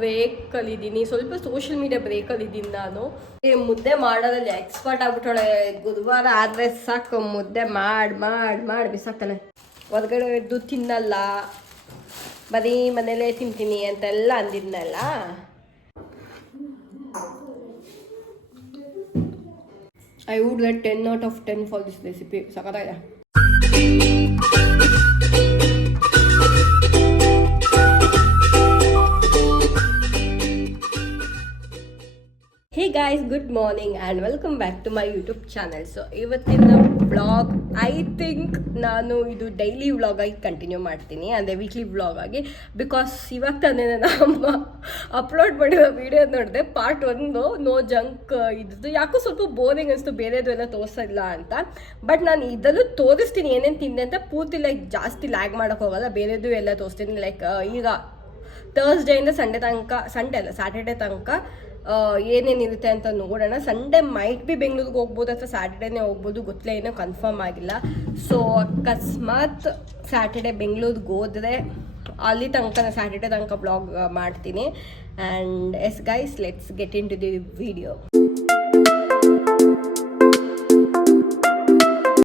ಬ್ರೇಕಲ್ಲಿದ್ದೀನಿ, ಸ್ವಲ್ಪ social media ಬ್ರೇಕಲ್ಲಿದ್ದೀನಿ ನಾನು. ಮುದ್ದೆ ಮಾಡೋದ್ರಲ್ಲಿ ಎಕ್ಸ್ಪರ್ಟ್ ಆಗ್ಬಿಟ್ಟಳೆ. ಬುಧವಾರ ಆದರೆ ಸಾಕು ಮುದ್ದೆ ಮಾಡಿ ಬಿಸಾಕ್ತಾನೆ. ಹೊರಗಡೆ ಎದ್ದು ತಿನ್ನಲ್ಲ, ಬರೀ ಮನೇಲೇ ತಿಂತೀನಿ ಅಂತೆಲ್ಲ ಅಂದಿದ್ನಲ್ಲ. I would get 10 out of 10 for this recipe. ಸಖತ್ತಾಗಿದೆ. Hey guys, good morning and welcome back to my YouTube channel. So ಇವತ್ತಿನ ವ್ಲಾಗ್ ಐ ಥಿಂಕ್ ನಾನು ಇದು ಡೈಲಿ ವ್ಲಾಗಾಗಿ ಕಂಟಿನ್ಯೂ ಮಾಡ್ತೀನಿ, ಅಂದರೆ ವೀಕ್ಲಿ ವ್ಲಾಗ್ ಆಗಿ. ಬಿಕಾಸ್ ಇವಾಗ ತಾನೇ ನಾನು ಅಪ್ಲೋಡ್ ಮಾಡಿರೋ ವಿಡಿಯೋ ನೋಡಿದೆ, ಪಾರ್ಟ್ 1 ನೋ ಜಂಕ್ ಇದ್ದು ಯಾಕೋ ಸ್ವಲ್ಪ ಬೋರಿಂಗ್ ಅನಿಸ್ತು, ಬೇರೆದು ಎಲ್ಲ ತೋರಿಸಿಲ್ಲ ಅಂತ. ಬಟ್ ನಾನು ಇದನ್ನು ತೋರಿಸ್ತೀನಿ ಏನೇನು ತಿಂದೆ ಅಂತ. ಪೂರ್ತಿ ಲೈಕ್ ಜಾಸ್ತಿ ಲ್ಯಾಗ್ ಮಾಡೋಕ್ಕೆ ಹೋಗಲ್ಲ, ಬೇರೆದು ಎಲ್ಲ ತೋರಿಸ್ತೀನಿ. ಲೈಕ್ ಈಗ ಥರ್ಸ್ಡೇಯಿಂದ ಸ್ಯಾಟರ್ಡೇ ತನಕ ಏನೇನಿರುತ್ತೆ ಅಂತ ನೋಡೋಣ. ಸಂಡೇ ಮೈಟ್ ಬಿ ಬೆಂಗಳೂರಿಗೆ ಹೋಗ್ಬೋದು ಅಥವಾ ಸ್ಯಾಟರ್ಡೇನೇ ಹೋಗ್ಬೋದು, ಗೊತ್ತಿಲ್ಲ, ಏನೋ ಕನ್ಫರ್ಮ್ ಆಗಿಲ್ಲ. ಸೊ ಅಕಸ್ಮಾತ್ ಸ್ಯಾಟರ್ಡೇ ಬೆಂಗಳೂರಿಗೆ ಹೋದರೆ ಅಲ್ಲಿ ತನಕ ನಾನು ಸ್ಯಾಟರ್ಡೇ ತನಕ ಬ್ಲಾಗ್ ಮಾಡ್ತೀನಿ. And yes guys, let's get into the video.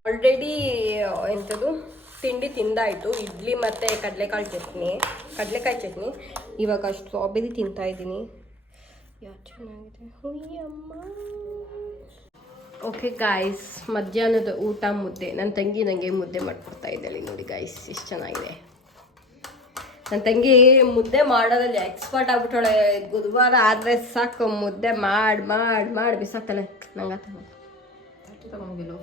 Already ಎಂಥದ್ದು ತಿಂಡಿ ತಿಂದಾಯಿತು, ಇಡ್ಲಿ ಮತ್ತು ಕಡಲೆಕಾಯಿ ಚಟ್ನಿ. ಇವಾಗ ಸ್ಟ್ರಾಬೆರಿ ತಿಂತಾಯಿದ್ದೀನಿ. ಚೆನ್ನಾಗಿದೆ, ಹುಯ್ಯಮ್ಮ. ಓಕೆ ಗಾಯ್ಸ್, ಮಧ್ಯಾಹ್ನದ ಊಟ ಮುದ್ದೆ. ನನ್ನ ತಂಗಿ ನನಗೆ ಮುದ್ದೆ ಮಾಡಿಕೊಡ್ತಾ ಇದ್ದಾಳೆ ನೋಡಿ ಗಾಯ್ಸ್, ಎಷ್ಟು ಚೆನ್ನಾಗಿದೆ. ನನ್ನ ತಂಗಿ ಮುದ್ದೆ ಮಾಡೋದ್ರಲ್ಲಿ ಎಕ್ಸ್ಪರ್ಟ್ ಆಗ್ಬಿಟ್ಟಳೆ. ಬುಧವಾರ ಆದರೆ ಸಾಕು ಮುದ್ದೆ ಮಾಡಿ ಬಿಸಾಕ್ತಾನೆ. ನಂಗೆ ತಗೊಂಡಿಲ್ಲ,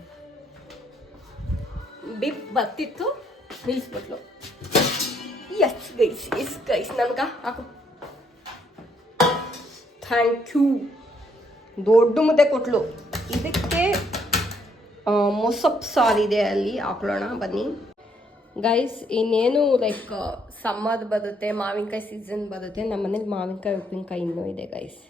ಬಿಪ್ ಬರ್ತಿತ್ತು, ನಿಲ್ಲಿಸ್ಬಿಟ್ಲು. ಎಸ್ ಗೈಸ್ ನನ್ಗೆ ಹಾಕು, ಥ್ಯಾಂಕ್ ಯು. ದೊಡ್ಡ ಮುದ್ದೆ ಕೊಟ್ಲು. ಇದಕ್ಕೆ ಮೊಸಪ್ ಸಾರಿದೆ, ಅಲ್ಲಿ ಹಾಕೊಳ್ಳೋಣ ಬನ್ನಿ ಗೈಸ್. ಇನ್ನೇನು ಲೈಕ್ ಸಮ್ಮರ್ ಬರುತ್ತೆ, ಮಾವಿನಕಾಯಿ ಸೀಸನ್ ಬರುತ್ತೆ. ನಮ್ಮ ಮನೇಲಿ ಮಾವಿನಕಾಯಿ ಉಪ್ಪಿನಕಾಯಿ ಇನ್ನೂ ಇದೆ ಗೈಸ್.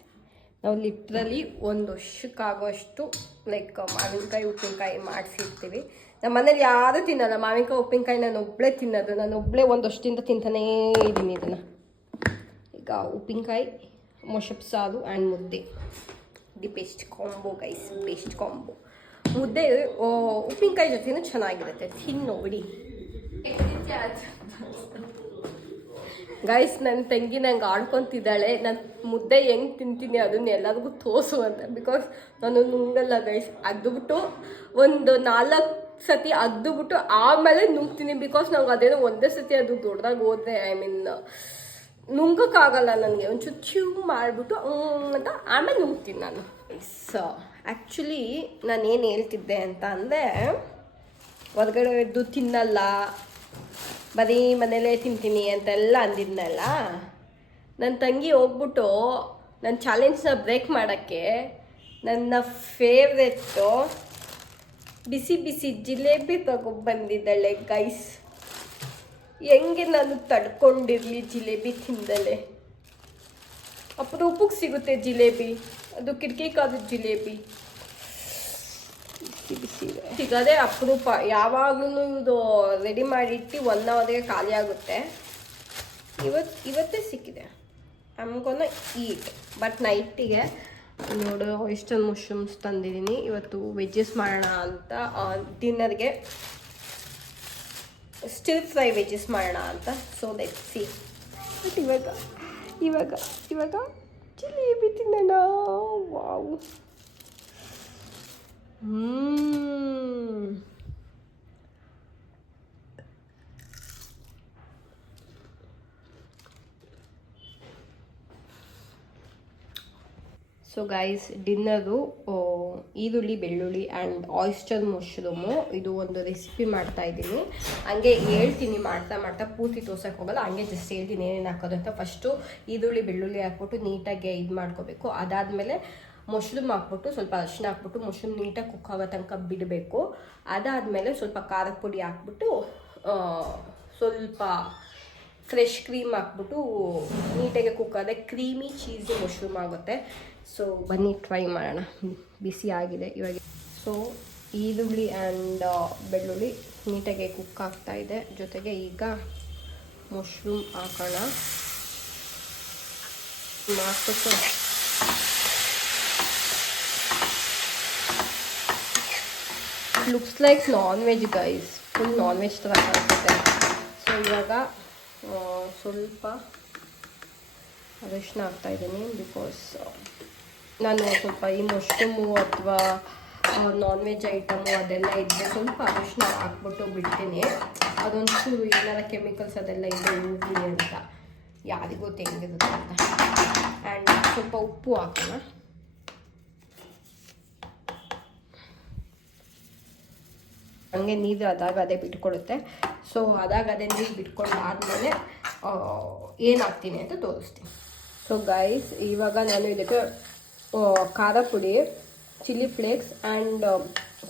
ನಾವು ಲಿಟ್ರಲಿ ಒಂದು ವರ್ಷಕ್ಕಾಗೋಷ್ಟು ಲೈಕ್ ಮಾವಿನಕಾಯಿ ಉಪ್ಪಿನಕಾಯಿ ಮಾಡಿಸಿರ್ತೀವಿ. ನಮ್ಮ ಮನೇಲಿ ಯಾರೂ ತಿನ್ನಲ್ಲ ಮಾವಿನಕಾಯಿ ಉಪ್ಪಿನಕಾಯಿ, ನಾನು ಒಬ್ಬಳೇ ತಿನ್ನೋದು. ನಾನು ಒಬ್ಬಳೇ ಒಂದು ವರ್ಷದಿಂದ ತಿಂತಾನೇ ಇದ್ದೀನಿ ಇದನ್ನು. ಈಗ ಉಪ್ಪಿನಕಾಯಿ, ಮೊಸಪ್ ಸಾರು ಆ್ಯಂಡ್ ಮುದ್ದೆ, the best combo guys, best combo. ಮುದ್ದೆ ಉಪ್ಪಿನಕಾಯಿ ಜೊತೆನೂ ಚೆನ್ನಾಗಿರುತ್ತೆ, ತಿನ್ನೋಡಿ ಗೈಸ್. ನನ್ನ ತಂಗಿ ನಂಗೆ ಆಡ್ಕೊತಿದ್ದಾಳೆ, ನಾನು ಮುದ್ದೆ ಹೆಂಗೆ ತಿಂತೀನಿ ಅದನ್ನು ಎಲ್ಲರಿಗೂ ತೋರಿಸು ಅಂತ. ಬಿಕಾಸ್ ನಾನು ನುಂಗಲ್ಲ ಗೈಸ್, ಅಗ್ದುಬಿಟ್ಟು ಒಂದು 4 ಸತಿ ಅಗ್ದುಬಿಟ್ಟು ಆಮೇಲೆ ನುಂಗ್ತೀನಿ. ಬಿಕಾಸ್ ನಂಗೆ ಅದೇನೋ ಒಂದೇ ಸತಿ ಅದು ದೊಡ್ಡದಾಗಿ ಹೋದ್ರೆ ನುಂಗೋಕ್ಕಾಗಲ್ಲ ನನಗೆ. ಒಂಚೂರು ಚ್ಯೂ ಮಾಡಿಬಿಟ್ಟು ಅಂತ ಆಮೇಲೆ ನುಂಗ್ತೀನಿ ನಾನು. ಸೊ ಆ್ಯಕ್ಚುಲಿ ನಾನು ಏನು ಹೇಳ್ತಿದ್ದೆ ಅಂತ ಅಂದರೆ, ಹೊರಗಡೆ ಎದ್ದು ತಿನ್ನಲ್ಲ, ಬರೀ ಮನೇಲೇ ತಿಂತೀನಿ ಅಂತೆಲ್ಲ ಅಂದಿದ್ನಲ್ಲ. ನನ್ನ ತಂಗಿ ಹೋಗ್ಬಿಟ್ಟು ನನ್ನ ಚಾಲೆಂಜ್ನ ಬ್ರೇಕ್ ಮಾಡೋಕ್ಕೆ ನನ್ನ ಫೇವ್ರೆಟ್ಟು ಬಿಸಿ ಜಿಲೇಬಿ ತಗೊಬಂದಿದ್ದಾಳೆ ಗೈಸ್. ಹೆಂಗೆ ನಾನು ತಡ್ಕೊಂಡಿರಲಿ ಜಿಲೇಬಿ ತಿಂದಲೆ? ಅಪರೂಪಕ್ಕೆ ಸಿಗುತ್ತೆ ಜಿಲೇಬಿ, ಅದು ಕಿಟಕಿಕಾದ ಜಿಲೇಬಿ, ಬಿಸಿ ಸಿಗೋದೇ ಅಪರೂಪ. ಯಾವಾಗಲೂ ಇದು ರೆಡಿ ಮಾಡಿಟ್ಟು 1 ಅವರ್ಗೆ ಖಾಲಿ ಆಗುತ್ತೆ. ಇವತ್ತೇ ಸಿಕ್ಕಿದೆ. ಅಮ್ಗೊನ್ನ ಈಟ್. ಬಟ್ ನೈಟಿಗೆ ನೋಡು ಇಷ್ಟೊಂದು ಮಶ್ರೂಮ್ಸ್ ತಂದಿದ್ದೀನಿ. ಇವತ್ತು ವೆಜ್ಜಸ್ ಮಾಡೋಣ ಅಂತ, ಡಿನ್ನರ್ಗೆ ಸ್ಟಿರ್ ಫ್ರೈ ವೆಜ್ಜಸ್ ಮಾಡೋಣ ಅಂತ. So let's see. ಬಟ್ ಇವಾಗ ಜಿಲೇಬಿ ತಿನ್ನೋಣ. ವಾವ್. ಸೊ ಗೈಸ್, ಡಿನ್ನರು ಈರುಳ್ಳಿ, ಬೆಳ್ಳುಳ್ಳಿ ಆ್ಯಂಡ್ ಆಯಿಸ್ಟರ್ ಮಶ್ರೂಮು, ಇದು ಒಂದು ರೆಸಿಪಿ ಮಾಡ್ತಾಯಿದ್ದೀನಿ. ಹಂಗೆ ಹೇಳ್ತೀನಿ ಮಾಡ್ತಾ ಪೂರ್ತಿ ತೋರ್ಸೋಕ್ಕೆ ಹೋಗಲ್ಲ, ಹಂಗೆ ಜಸ್ಟ್ ಹೇಳ್ತೀನಿ ಏನೇನು ಹಾಕೋದು ಅಂತ. ಫಸ್ಟು ಈರುಳ್ಳಿ, ಬೆಳ್ಳುಳ್ಳಿ ಹಾಕ್ಬಿಟ್ಟು ನೀಟಾಗಿ ಇದು ಮಾಡ್ಕೋಬೇಕು. ಅದಾದಮೇಲೆ ಮಶ್ರೂಮ್ ಹಾಕ್ಬಿಟ್ಟು ಸ್ವಲ್ಪ ಅರಿಶಿನ ಹಾಕ್ಬಿಟ್ಟು ಮಶ್ರೂಮ್ ನೀಟಾಗಿ ಕುಕ್ ಆಗೋ ತನಕ ಬಿಡಬೇಕು. ಅದಾದಮೇಲೆ ಸ್ವಲ್ಪ ಖಾರದ ಪುಡಿ ಹಾಕ್ಬಿಟ್ಟು ಸ್ವಲ್ಪ ಫ್ರೆಶ್ ಕ್ರೀಮ್ ಹಾಕ್ಬಿಟ್ಟು ನೀಟಾಗಿ ಕುಕ್ ಆದರೆ ಕ್ರೀಮಿ ಚೀಸಿ ಮಶ್ರೂಮ್ ಆಗುತ್ತೆ. ಸೊ ಬನ್ನಿ ಟ್ರೈ ಮಾಡೋಣ. ಬಿಸಿ ಆಗಿದೆ ಇವಾಗ. ಸೊ ಈರುಳ್ಳಿ ಆ್ಯಂಡ್ ಬೆಳ್ಳುಳ್ಳಿ ನೀಟಾಗಿ ಕುಕ್ ಆಗ್ತಾಯಿದೆ. ಜೊತೆಗೆ ಈಗ ಮಶ್ರೂಮ್ ಹಾಕೋಣ. ಹಾಕ್ಬಿಟ್ಟು looks like non veg guys, full non veg ಥರ ಕಾಣಿಸುತ್ತೆ. ಸೊ ಇವಾಗ ಸ್ವಲ್ಪ ಅರಿಶಿನ ಹಾಕ್ತಾಯಿದ್ದೀನಿ. ಬಿಕಾಸ್ ನಾನು ಸ್ವಲ್ಪ ಈ ಮಶ್ರೂಮು ಅಥವಾ ನಾನ್ ವೆಜ್ ಐಟಮು ಅದೆಲ್ಲ ಇದ್ದರೆ ಸ್ವಲ್ಪ ಅರಿಶಿನ ಹಾಕ್ಬಿಟ್ಟು ಬಿಡ್ತೀನಿ. ಅದೊಂಚೂರು ಏನಾರ ಕೆಮಿಕಲ್ಸ್ ಅದೆಲ್ಲ ಇದೆ ಹೋಗಲಿ ಅಂತ, ಯಾರಿಗೂ ಹೆಂಗಿರುತ್ತೆ ಅಂತ. ಆ್ಯಂಡ್ ಸ್ವಲ್ಪ ಉಪ್ಪು ಹಾಕೋಣ. ಹಂಗೆ ನೀರು ಅದಾಗ ಅದೇ ಬಿಟ್ಕೊಡುತ್ತೆ. ಸೊ ಅದಾಗ ಅದೇ ನೀರು ಬಿಟ್ಕೊಂಡಾದ್ಮೇಲೆ ಏನು ಹಾಕ್ತೀನಿ ಅಂತ ತೋರಿಸ್ತೀನಿ. ಸೊ ಗೈಸ್, ಇವಾಗ ನಾನು ಇದಕ್ಕೆ ಖಾರ ಪುಡಿ, ಚಿಲ್ಲಿ ಫ್ಲೇಕ್ಸ್ ಆ್ಯಂಡ್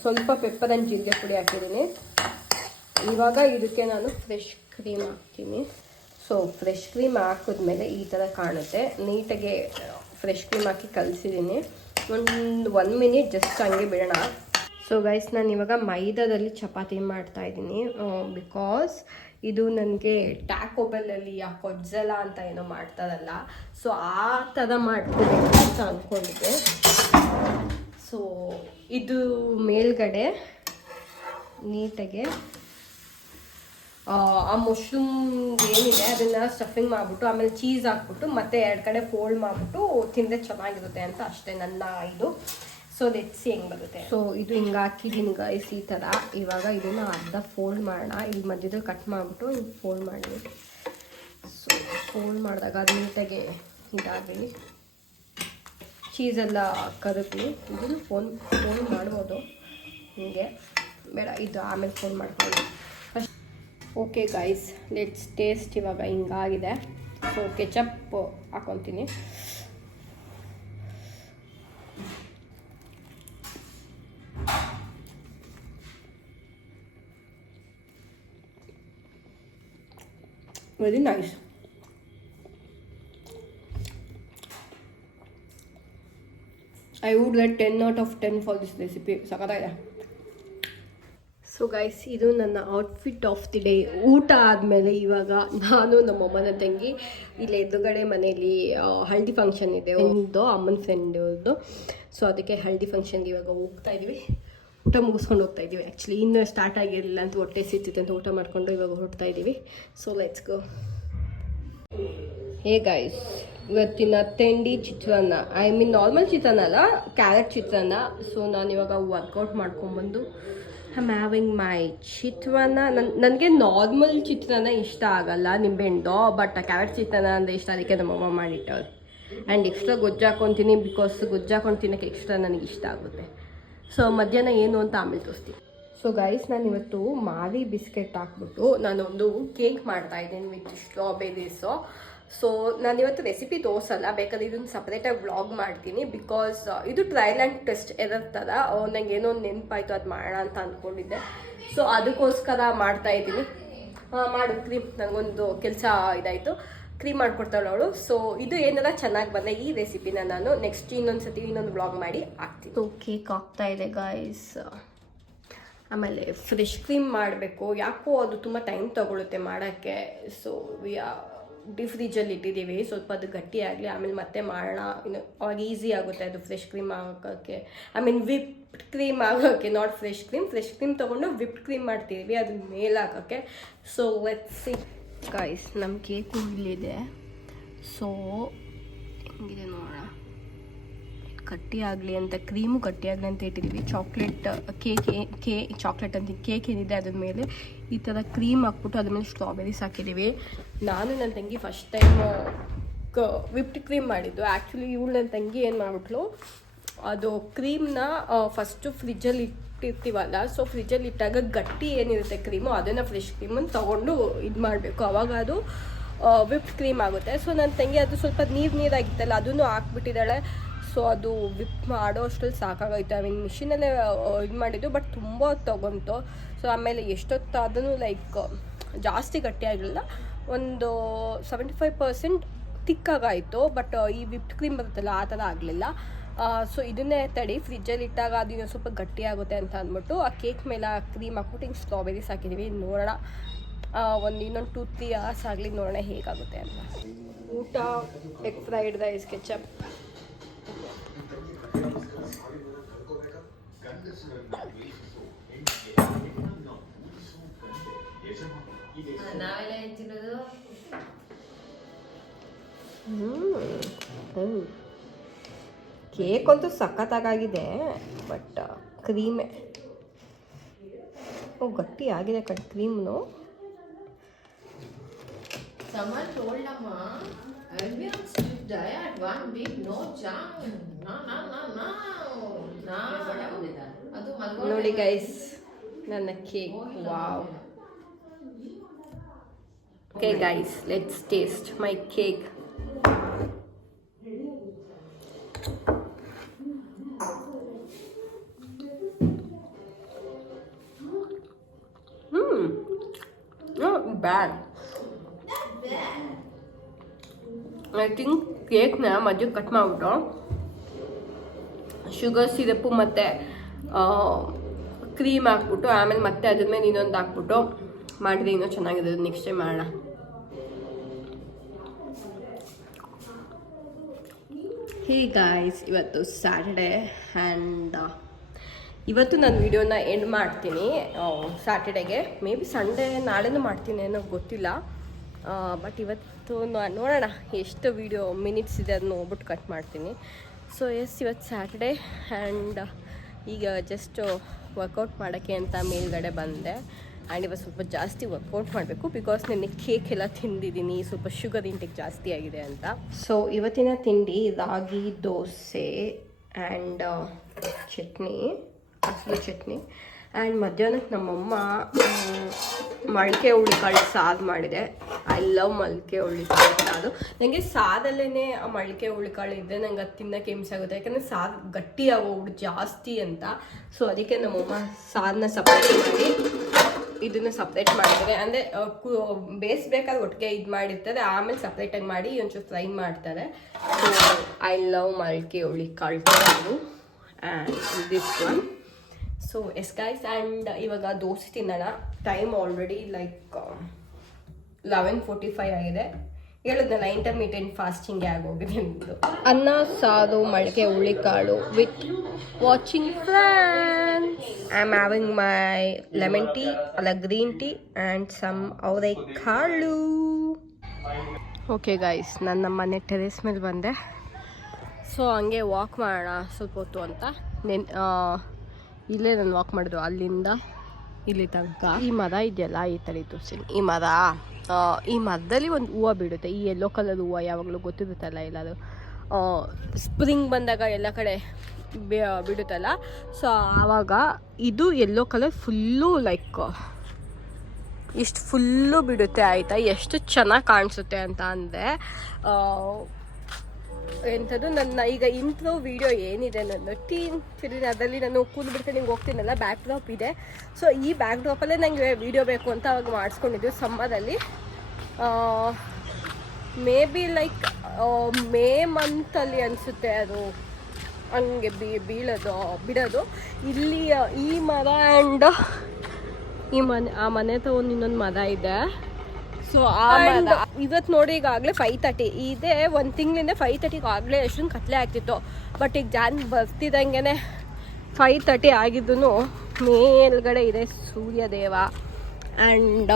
ಸ್ವಲ್ಪ ಪೆಪ್ಪರ್ ಆ್ಯಂಡ್ ಜೀರಿಗೆ ಪುಡಿ ಹಾಕಿದ್ದೀನಿ. ಇವಾಗ ಇದಕ್ಕೆ ನಾನು ಫ್ರೆಶ್ ಕ್ರೀಮ್ ಹಾಕ್ತೀನಿ. ಸೊ ಫ್ರೆಶ್ ಕ್ರೀಮ್ ಹಾಕಿದ್ಮೇಲೆ ಈ ಥರ ಕಾಣುತ್ತೆ. ನೀಟಾಗಿ ಫ್ರೆಶ್ ಕ್ರೀಮ್ ಹಾಕಿ ಕಲಿಸಿದ್ದೀನಿ. ಒಂದು 1 ಮಿನಿಟ್ ಜಸ್ಟ್ ಹಂಗೆ ಬಿಡೋಣ. ಸೊ ಗೈಸ್, ನಾನು ಇವಾಗ ಮೈದಾದಲ್ಲಿ ಚಪಾತಿ ಮಾಡ್ತಾಯಿದ್ದೀನಿ. ಬಿಕಾಸ್ ಇದು ನನಗೆ ಟ್ಯಾಕೋಬೆಲ್ಲಲ್ಲಿ ಆ ಕೊಜ್ಜಲ ಅಂತ ಏನೋ ಮಾಡ್ತಾರಲ್ಲ, ಸೊ ಆ ಥರ ಮಾಡ್ಕೋಬೇಕು ಅಂತ ಅಂದ್ಕೊಂಡಿದ್ದೆ. ಸೊ ಇದು ಮೇಲ್ಗಡೆ ನೀಟಾಗೆ ಆ ಮಶ್ರೂಮ್ ಏನಿದೆ ಅದನ್ನು ಸ್ಟಫಿಂಗ್ ಮಾಡಿಬಿಟ್ಟು ಆಮೇಲೆ ಚೀಸ್ ಹಾಕ್ಬಿಟ್ಟು ಮತ್ತೆ 2 ಕಡೆ ಫೋಲ್ಡ್ ಮಾಡಿಬಿಟ್ಟು ತಿಂದರೆ ಚೆನ್ನಾಗಿರುತ್ತೆ ಅಂತ ಅಷ್ಟೇ ನನ್ನ ಇದು. ಸೊ ಲೆಟ್ಸಿ ಹೆಂಗೆ ಬರುತ್ತೆ. ಸೊ ಇದು ಹಿಂಗೆ ಹಾಕಿದ್ದೀನಿ ಗೈಸ್ ಈ ಥರ. ಇವಾಗ ಇದನ್ನು ಅರ್ಧ ಫೋಲ್ಡ್ ಮಾಡೋಣ. ಇಲ್ಲಿ ಮಧ್ಯದಲ್ಲಿ ಕಟ್ ಮಾಡಿಬಿಟ್ಟು ಹಿಂಗೆ ಫೋಲ್ಡ್ ಮಾಡಿ. ಸೊ ಫೋಲ್ಡ್ ಮಾಡಿದಾಗ ಅದು ನೀಟಾಗಿ ಇದಾಗಲಿ, ಚೀಸೆಲ್ಲ ಕರಗಲಿ. ಇದನ್ನು ಫೋಲ್ಡ್ ಮಾಡ್ಬೋದು, ಹೀಗೆ ಬೇಡ, ಇದು ಆಮೇಲೆ ಫೋಲ್ಡ್ ಮಾಡ್ಕೊಂಡು first. Okay guys, let's taste. ಇವಾಗ ಹಿಂಗಾಗಿದೆ. ಸೊ ಕೆಚಪ್ ಹಾಕೊತೀನಿ. Very nice. I would get 10 out of 10 for this recipe. ಸಖತ್ತಾಗಿದೆ. ಸೊ ಗೈಸ್, ಇದು ನನ್ನ ಔಟ್ಫಿಟ್ ಆಫ್ ದಿ ಡೇ. ಊಟ ಆದಮೇಲೆ ಇವಾಗ ನಾನು ನಮ್ಮಮ್ಮನ ತಂಗಿ ಇಲ್ಲಿ ಎದುರುಗಡೆ ಮನೇಲಿ ಹಳದಿ ಫಂಕ್ಷನ್ ಇದೆ ಒಂದು ಅಮ್ಮನ ಫ್ರೆಂಡ್ ಅವ್ರದ್ದು. ಸೊ ಅದಕ್ಕೆ ಹಳದಿ ಫಂಕ್ಷನ್ಗೆ ಇವಾಗ ಹೋಗ್ತಾ ಇದ್ದೀವಿ. ಊಟ ಮುಗಿಸ್ಕೊಂಡು ಹೋಗ್ತಾ ಇದ್ದೀವಿ. ಆ್ಯಕ್ಚುಲಿ ಇನ್ನೂ ಸ್ಟಾರ್ಟ್ ಆಗಿರಲಿಲ್ಲ ಅಂತ ಹೊಟ್ಟೆ ಸಿಗ್ತಿತ್ತು ಅಂತ ಊಟ ಮಾಡಿಕೊಂಡು ಇವಾಗ ಹೊರಡ್ತಾ ಇದ್ದೀವಿ. So let's go. Hey guys, ಇವತ್ತಿನ ತಿಂಡಿ ಚಿತ್ರಾನ್ನ. ಐ ಮೀನ್ ನಾರ್ಮಲ್ ಚಿತ್ರಾನ್ನ ಅಲ್ಲ, ಕ್ಯಾರೆಟ್ ಚಿತ್ರಾನ್ನ. ಸೊ ನಾನು ಇವಾಗ ವರ್ಕೌಟ್ ಮಾಡ್ಕೊಂಬಂದು I am having my chitranna. ನನಗೆ ನಾರ್ಮಲ್ ಚಿತ್ರಾನ್ನ ಇಷ್ಟ ಆಗಲ್ಲ, ನಿಂಬೆಹಣ್ಣು. ಬಟ್ ಕ್ಯಾರೆಟ್ ಚಿತ್ರಾನ್ನ ಅಂದರೆ ಇಷ್ಟ, ಅದಕ್ಕೆ ನಮ್ಮಮ್ಮ ಮಾಡಿಟ್ಟವ್ರು. ಆ್ಯಂಡ್ ಎಕ್ಸ್ಟ್ರಾ ಗೊಜ್ಜು ಹಾಕ್ಕೊತೀನಿ. ಬಿಕಾಸ್ ಗೊಜ್ಜು ಹಾಕೊಂಡು ತಿನ್ನೋಕ್ಕೆ ಎಕ್ಸ್ಟ್ರಾ ನನಗೆ ಇಷ್ಟ ಆಗುತ್ತೆ. ಸೊ ಮಧ್ಯಾಹ್ನ ಏನು ಅಂತ ಆಮೇಲೆ ತೋರಿಸ್ತೀನಿ. ಸೊ ಗೈಸ್, ನಾನು ಇವತ್ತು ಮಾರಿ ಬಿಸ್ಕೆಟ್ ಹಾಕ್ಬಿಟ್ಟು ನಾನೊಂದು ಕೇಕ್ ಮಾಡ್ತಾಯಿದ್ದೀನಿ ವಿತ್ ಸ್ಟ್ರಾಬೆರೀಸು. ಸೊ ನಾನು ಇವತ್ತು ರೆಸಿಪಿ ತೋರಿಸಲ್ಲ, ಬೇಕಾದ್ರೆ ಇದನ್ನು ಸಪ್ರೇಟಾಗಿ ವ್ಲಾಗ್ ಮಾಡ್ತೀನಿ. ಬಿಕಾಸ್ ಇದು ಟ್ರಯಲ್ ಆ್ಯಂಡ್ ಟೆಸ್ಟ್ ಥರ. ನನಗೆ ಏನೋ ನೆನಪಾಯಿತು, ಅದು ಮಾಡೋಣ ಅಂತ ಅಂದ್ಕೊಂಡಿದ್ದೆ. ಸೊ ಅದಕ್ಕೋಸ್ಕರ ಮಾಡ್ತಾಯಿದ್ದೀನಿ. ಮಾಡು ಕ್ರೀಮ್, ನನಗೊಂದು ಕೆಲಸ ಇದಾಯಿತು, ಕ್ರೀಮ್ ಮಾಡಿಕೊಡ್ತಾಳೆ ಅವಳು. ಸೊ ಇದು ಏನಾರ ಚೆನ್ನಾಗಿ ಬಂದರೆ ಈ ರೆಸಿಪಿನ ನಾನು ನೆಕ್ಸ್ಟ್ ಇನ್ನೊಂದು ವ್ಲಾಗ್ ಮಾಡಿ ಹಾಕ್ತೀನಿ. ಸೊ ಕೇಕ್ ಆಗ್ತಾ ಇದೆ ಗೈಸ್. ಆಮೇಲೆ ಫ್ರೆಶ್ ಕ್ರೀಮ್ ಮಾಡಬೇಕು. ಯಾಕೋ ಅದು ತುಂಬ ಟೈಮ್ ತೊಗೊಳುತ್ತೆ ಮಾಡೋಕ್ಕೆ. ಸೊ ಡೀಪ್ ಫ್ರಿಜ್ಜಲ್ಲಿ ಇಟ್ಟಿದ್ದೀವಿ, ಸ್ವಲ್ಪ ಅದು ಗಟ್ಟಿ ಆಗಲಿ, ಆಮೇಲೆ ಮತ್ತೆ ಮಾಡೋಣ. ಇನ್ನು ಅವಾಗ ಈಸಿ ಆಗುತ್ತೆ ಅದು ಫ್ರೆಶ್ ಕ್ರೀಮ್ ಆಗೋಕ್ಕೆ. ಐ ಮೀನ್ ವಿಪ್ಡ್ ಕ್ರೀಮ್ ಆಗೋಕ್ಕೆ, not fresh cream. Fresh cream ತೊಗೊಂಡು ವಿಪ್ಡ್ ಕ್ರೀಮ್ ಮಾಡ್ತಿದ್ದೀವಿ ಅದ್ರ ಮೇಲೆ ಹಾಕೋಕ್ಕೆ. ಸೊ ಲೆಟ್ಸ್ ಸಿ ಗೈಸ್, ನಮ್ಮ ಕೇಕು ಇಲ್ಲಿದೆ. ಸೊ ಹೆಂಗಿದೆ ನೋಡೋಣ. ಗಟ್ಟಿ ಆಗಲಿ ಅಂತ, ಕ್ರೀಮು ಗಟ್ಟಿ ಆಗಲಿ ಅಂತ ಇಟ್ಟಿದ್ದೀವಿ. ಚಾಕ್ಲೇಟ್ ಚಾಕ್ಲೇಟ್ ಅಂತ ಕೇಕ್ ಏನಿದೆ ಅದ್ರ ಮೇಲೆ ಈ ಥರ ಕ್ರೀಮ್ ಹಾಕ್ಬಿಟ್ಟು ಅದ್ರ ಮೇಲೆ ಸ್ಟ್ರಾಬೆರೀಸ್ ಹಾಕಿದ್ದೀವಿ. ನಾನು ನನ್ನ ತಂಗಿ ಫಸ್ಟ್ ಟೈಮ್ ವಿಪ್ಡ್ ಕ್ರೀಮ್ ಮಾಡಿದ್ದು. ಆ್ಯಕ್ಚುಲಿ ಇವಳು ನನ್ನ ತಂಗಿ ಏನು ಮಾಡಿಬಿಟ್ಲು, ಅದು ಕ್ರೀಮ್ನ ಫಸ್ಟು ಫ್ರಿಜ್ಜಲ್ಲಿ ಇಟ್ಟಿರ್ತೀವಲ್ಲ, ಸೊ ಫ್ರಿಜ್ಜಲ್ಲಿ ಇಟ್ಟಾಗ ಗಟ್ಟಿ ಏನಿರುತ್ತೆ ಕ್ರೀಮು, ಅದನ್ನು ಫ್ರೆಶ್ ಕ್ರೀಮನ್ನು ತೊಗೊಂಡು ಇದು ಮಾಡಬೇಕು, ಆವಾಗ ಅದು ವಿಪ್ಡ್ ಕ್ರೀಮ್ ಆಗುತ್ತೆ. ಸೊ ನನ್ನ ತಂಗಿ ಅದು ಸ್ವಲ್ಪ ನೀರಾಗಿತ್ತಲ್ಲ, ಅದನ್ನು ಹಾಕ್ಬಿಟ್ಟಿದ್ದಾಳೆ. ಸೊ ಅದು ವಿಪ್ ಮಾಡೋ ಅಷ್ಟರಲ್ಲಿ ಸಾಕಾಗೋಯ್ತು. ಐ ಮೀನ್ ಮಿಷಿನಲ್ಲೇ ಇದು ಮಾಡಿದ್ದು, ಬಟ್ ತುಂಬ ತೊಗೊಂತು. ಸೊ ಆಮೇಲೆ ಎಷ್ಟೊತ್ತಾದ್ರೂ ಲೈಕ್ ಜಾಸ್ತಿ ಗಟ್ಟಿಯಾಗಿಲ್ಲ, ಒಂದು 75% ತಿಕ್ಕಾಗಾಯಿತು. ಬಟ್ ಈ ವಿಪ್ಡ್ ಕ್ರೀಮ್ ಬರುತ್ತಲ್ಲ ಆ ಥರ ಆಗಲಿಲ್ಲ. ಸೊ ಇದನ್ನೇ ತಡಿ ಫ್ರಿಜ್ಜಲ್ಲಿ ಇಟ್ಟಾಗ ಅದು ಇನ್ನೂ ಸ್ವಲ್ಪ ಗಟ್ಟಿಯಾಗುತ್ತೆ ಅಂತ ಅಂದ್ಬಿಟ್ಟು ಆ ಕೇಕ್ ಮೇಲೆ ಕ್ರೀಮ್ ಹಾಕ್ಬಿಟ್ಟು ಹಿಂಗೆ ಸ್ಟ್ರಾಬೆರೀಸ್ ಹಾಕಿದ್ದೀವಿ. ನೋಡೋಣ ಒಂದು ಇನ್ನೊಂದು 2-3 hours ಆಗಲಿ ನೋಡೋಣ ಹೇಗಾಗುತ್ತೆ ಅಂತ. ಊಟ egg fried rice ketchup. Cake ಅಂತೂ ಸಖತ್ತಾಗಿದೆ, ಬಟ್ ಕ್ರೀಮೇ ಗಟ್ಟಿ ಆಗಿದೆ ಕ್ರೀಮ್ನು. Someone told Amma, I'll be on strict diet, 1 week, no junk. No. ನೋಡಿ ಗೈಸ್ ನನ್ನ cake. Wow. Okay guys, let's taste my cake. Not bad. I think ಕೇಕ್ನ ಮಧ್ಯೆ ಕಟ್ ಮಾಡಿಬಿಟ್ಟು ಶುಗರ್ ಸಿರಪ್ಪು ಮತ್ತು ಕ್ರೀಮ್ ಹಾಕ್ಬಿಟ್ಟು ಆಮೇಲೆ ಮತ್ತೆ ಅದ್ರ ಮೇಲೆ ಇನ್ನೊಂದು ಹಾಕ್ಬಿಟ್ಟು ಮಾಡಿದ್ರೆ ಇನ್ನೂ ಚೆನ್ನಾಗಿದೆ. ನೆಕ್ಸ್ಟ್ ಟೈಮ್ ಮಾಡೋಣ. ಹೇ ಗಾಯ್ಸ್, ಇವತ್ತು ಸ್ಯಾಟರ್ಡೇ ಆ್ಯಂಡ್ ಇವತ್ತು ನಾನು ವಿಡಿಯೋನ ಎಂಡ್ ಮಾಡ್ತೀನಿ ಸ್ಯಾಟರ್ಡೇಗೆ. ಮೇ ಬಿ ಸಂಡೇ ನಾಳೆನೂ ಮಾಡ್ತೀನಿ ಏನೋ ಗೊತ್ತಿಲ್ಲ. ಬಟ್ ಇವತ್ತು ನೋಡೋಣ ಎಷ್ಟು ವಿಡಿಯೋ ಮಿನಿಟ್ಸ್ ಇದೆ ಅದನ್ನ ಹೋಗ್ಬಿಟ್ಟು ಕಟ್ ಮಾಡ್ತೀನಿ. ಸೊ ಎಸ್, ಇವತ್ತು ಸ್ಯಾಟರ್ಡೇ ಆ್ಯಂಡ್ ಈಗ ಜಸ್ಟ್ ವರ್ಕೌಟ್ ಮಾಡೋಕ್ಕೆ ಅಂತ ಮೇಲ್ಗಡೆ ಬಂದೆ. ಆ್ಯಂಡ್ ಇವತ್ತು ಸ್ವಲ್ಪ ಜಾಸ್ತಿ ವರ್ಕೌಟ್ ಮಾಡಬೇಕು ಬಿಕಾಸ್ ನೆನ್ನೆ ಕೇಕ್ ಎಲ್ಲ ತಿಂದಿದ್ದೀನಿ, ಸ್ವಲ್ಪ ಶುಗರ್ ಇಂಟೆಕ್ ಜಾಸ್ತಿ ಆಗಿದೆ ಅಂತ. ಸೊ ಇವತ್ತಿನ ತಿಂಡಿ ರಾಗಿ ದೋಸೆ ಆ್ಯಂಡ್ ಚಟ್ನಿ, ಹಸಿರು ಚಟ್ನಿ. ಆ್ಯಂಡ್ ಮಧ್ಯಾಹ್ನಕ್ಕೆ ನಮ್ಮಮ್ಮ ಮೊಳಕೆ ಹುಳಿಕಾಳು ಸಾರು ಮಾಡಿದೆ. ಐ ಲವ್ ಮೊಳಕೆ ಹುಳಿಕಾಳು ಸಾರು. ನನಗೆ ಸಾರಲ್ಲೇ ಆ ಮೊಳಕೆ ಹುಳಿಕಾಳು ಇದ್ದರೆ ನಂಗೆ ಅದು ತಿನ್ನೋಕ್ಕೆ ಹಿಂಸೆ ಆಗುತ್ತೆ, ಯಾಕಂದರೆ ಸಾರು ಗಟ್ಟಿ ಆಗೋಗ್ಬಿಡು ಜಾಸ್ತಿ ಅಂತ. ಸೊ ಅದಕ್ಕೆ ನಮ್ಮಮ್ಮ ಸಾರನ್ನ ಸಪ್ರೇಟ್ ಮಾಡಿ ಇದನ್ನು ಸಪ್ರೇಟ್ ಮಾಡಿದ್ದಾರೆ. ಅಂದರೆ ಬೇಯಿಸ್ಬೇಕಾದ್ರೆ ಒಟ್ಟಿಗೆ ಇದು ಮಾಡಿರ್ತಾರೆ, ಆಮೇಲೆ ಸಪ್ರೇಟಾಗಿ ಮಾಡಿ ಒಂಚೂರು ಫ್ರೈ ಮಾಡ್ತಾರೆ. ಸೊ ಐ ಲವ್ ಮೊಳಕೆ ಹುಳಿಕಾಳು ಸಾರು and this one. So yes guys, and ಇವಾಗ ದೋಸೆ ತಿನ್ನೋಣ. ಟೈಮ್ ಆಲ್ರೆಡಿ ಲೈಕ್ 11:45 ಆಗಿದೆ. ಹೇಳಿದ್ನಲ್ಲ ಇಂಟರ್ಮೀಡಿಯಂಟ್ ಫಾಸ್ಟಿಂಗ್ ಆಗೋಗಿದೆ ನಿಮ್ಮದು. ಅನ್ನ ಸಾರು ಮೊಳಕೆ ಹುಳಿಕಾಳು with watching friends. I am having my lemon tea ಅಲ್ಲ ಗ್ರೀನ್ ಟೀ ಆ್ಯಂಡ್ ಸಮ್ ಅವರೆಕಾಳು. ಓಕೆ ಗೈಸ್, ನನ್ನ ಮನೆ ಟೆರೇಸ್ ಮೇಲೆ ಬಂದೆ. ಸೊ ಹಂಗೆ ವಾಕ್ ಮಾಡೋಣ ಸ್ವಲ್ಪ ಹೊತ್ತು ಅಂತ. ಇಲ್ಲೇ ನಾನು ವಾಕ್ ಮಾಡಿದ್ರು ಅಲ್ಲಿಂದ ಇಲ್ಲಿ ತನಕ. ಈ ಮರ ಇದೆಯಲ್ಲ, ಈ ಥರ ತೋರಿಸ್ತೀನಿ. ಈ ಮರದಲ್ಲಿ ಒಂದು ಹೂವು ಬಿಡುತ್ತೆ, ಈ ಯೆಲ್ಲೋ ಕಲರ್ ಹೂವು ಯಾವಾಗಲೂ ಗೊತ್ತಿರುತ್ತಲ್ಲ ಎಲ್ಲದು. ಸ್ಪ್ರಿಂಗ್ ಬಂದಾಗ ಎಲ್ಲ ಕಡೆ ಬಿಡುತ್ತಲ್ಲ, ಸೊ ಆವಾಗ ಇದು ಯೆಲ್ಲೋ ಕಲರ್ ಫುಲ್ಲು ಲೈಕ್ ಇಷ್ಟು ಫುಲ್ಲು ಬಿಡುತ್ತೆ ಆಯಿತಾ. ಎಷ್ಟು ಚೆನ್ನಾಗಿ ಕಾಣಿಸುತ್ತೆ ಅಂತ ಅಂದರೆ ಎಂಥದ್ದು ನನ್ನ ಈಗ ಇಂಟ್ರೋ ವಿಡಿಯೋ ಏನಿದೆ ನನ್ನ ಟೀನ್ ಫಿಲಿನ್, ಅದರಲ್ಲಿ ನಾನು ಕೂತ್ಬಿಡ್ತೀನಿ ಹಿಂಗೆ ಹೋಗ್ತೀನಲ್ಲ, ಬ್ಯಾಕ್ ಡ್ರಾಪ್ ಇದೆ. ಸೊ ಈ ಬ್ಯಾಕ್ ಡ್ರಾಪಲ್ಲೇ ನನಗೆ ವಿಡಿಯೋ ಬೇಕು ಅಂತ ಅವಾಗ ಮಾಡಿಸ್ಕೊಂಡಿದ್ದೆ ಸಮ್ಮರಲ್ಲಿ. ಮೇ ಬಿ ಲೈಕ್ ಮೇ ಮಂತಲ್ಲಿ ಅನಿಸುತ್ತೆ ಅದು ಹಂಗೆ ಬಿಡೋದು. ಇಲ್ಲಿ ಈ ಮರ ಆ್ಯಂಡ್ ಆ ಮನೆ ತಗೊಂಡು ಇನ್ನೊಂದು ಮರ ಇದೆ. ಸೊ ಇವತ್ತು ನೋಡಿ ಈಗಾಗಲೇ 5:30 ಇದೆ. 1 ತಿಂಗಳಿಂದ 5:30 ಆಗಲೇ ಎಷ್ಟೊಂದು ಕತ್ಲೆ ಆಗ್ತಿತ್ತು. ಬಟ್ ಈಗ ಜಾನ್ ಬರ್ತಿದ್ದಂಗೆ 5:30 ಆಗಿದ್ದು ಮೇಲ್ಗಡೆ ಇದೆ ಸೂರ್ಯದೇವ. ಆ್ಯಂಡ್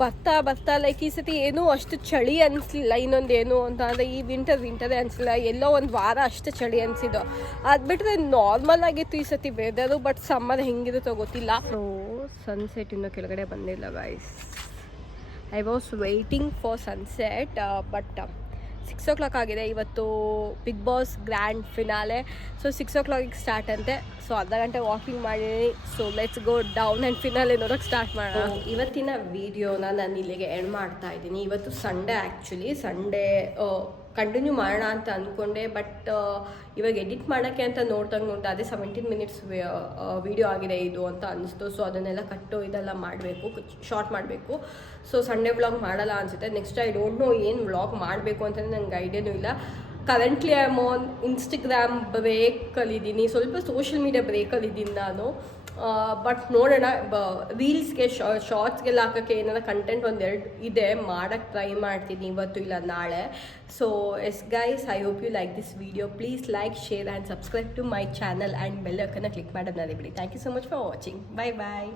ಬರ್ತಾ ಲೈಕ್ ಈ ಸತಿ ಏನೂ ಅಷ್ಟು ಚಳಿ ಅನಿಸ್ಲಿಲ್ಲ. ಇನ್ನೊಂದೇನು ಅಂತ ಅಂದರೆ ಈ ವಿಂಟರೇ ಅನಿಸಲಿಲ್ಲ. ಎಲ್ಲೋ ಒಂದು ವಾರ ಅಷ್ಟು ಚಳಿ ಅನಿಸಿದ್ದು. ಅದು ಬಿಟ್ಟರೆ ನಾರ್ಮಲ್ ಆಗಿತ್ತು ಈ ಸತಿ ವೆದರು. ಬಟ್ ಸಮ್ಮರ್ ಹೆಂಗಿರುತ್ತೋ ಗೊತ್ತಿಲ್ಲ. ಸೊ ಸನ್ಸೆಟ್ ಇನ್ನೂ ಕೆಳಗಡೆ ಬಂದಿಲ್ಲ guys. I was waiting for sunset but 6 o'clock ಆಗಿದೆ. ಇವತ್ತು Bigg Boss grand finale. So 6 o'clock start ಅಂತೆ. ಸೊ ಅರ್ಧ ಗಂಟೆ ವಾಕಿಂಗ್ ಮಾಡಿದ್ದೀನಿ. So let's go down and finale ನೋಡೋಕೆ ಸ್ಟಾರ್ಟ್ ಮಾಡೋಣ. ಇವತ್ತಿನ ವಿಡಿಯೋನ ನಾನು ಇಲ್ಲಿಗೆ ಎಂಡ್ ಮಾಡ್ತಾ ಇದ್ದೀನಿ. ಇವತ್ತು ಸಂಡೇ, ಆ್ಯಕ್ಚುಲಿ ಸಂಡೇ ಕಂಟಿನ್ಯೂ ಮಾಡೋಣ ಅಂತ ಅಂದ್ಕೊಂಡೆ. ಬಟ್ ಇವಾಗ ಎಡಿಟ್ ಮಾಡೋಕ್ಕೆ ಅಂತ ನೋಡ್ತಾ ಅದೇ 17 minutes ವಿಡಿಯೋ ಆಗಿದೆ ಇದು ಅಂತ ಅನ್ನಿಸ್ತು. ಸೊ ಅದನ್ನೆಲ್ಲ ಕಟ್ಟು ಇದೆಲ್ಲ ಮಾಡಬೇಕು, ಶಾರ್ಟ್ ಮಾಡಬೇಕು. ಸೊ ಸಂಡೇ ವ್ಲಾಗ್ ಮಾಡಲ್ಲ ಅನಿಸುತ್ತೆ. ನೆಕ್ಸ್ಟ್ ಐ ಡೋಂಟ್ ನೋ ಏನು ವ್ಲಾಗ್ ಮಾಡಬೇಕು ಅಂತಂದರೆ ನಂಗೆ ಐಡಿಯಾನೂ ಇಲ್ಲ. Currently I am on Instagram ಬ್ರೇಕಲ್ಲಿದ್ದೀನಿ, ಸ್ವಲ್ಪ ಸೋಷಿಯಲ್ ಮೀಡಿಯಾ ಬ್ರೇಕಲ್ಲಿದ್ದೀನಿ ನಾನು. ಬಟ್ ನೋಡೋಣ ರೀಲ್ಸ್ಗೆ ಶಾರ್ಟ್ಸ್ಗೆಲ್ಲ ಹಾಕೋಕ್ಕೆ ಏನಾರ ಕಂಟೆಂಟ್ ಒಂದೆರಡು ಇದೆ, ಮಾಡೋಕ್ಕೆ ಟ್ರೈ ಮಾಡ್ತೀನಿ ಇವತ್ತು ಇಲ್ಲ ನಾಳೆ. So yes guys, I hope you like this video. Please like, share and subscribe to my channel and bell ಐಕನ್ನ ಕ್ಲಿಕ್ ಮಾಡೋದು ಮರಿಬೇಡಿ. Thank you so much for watching. Bye bye.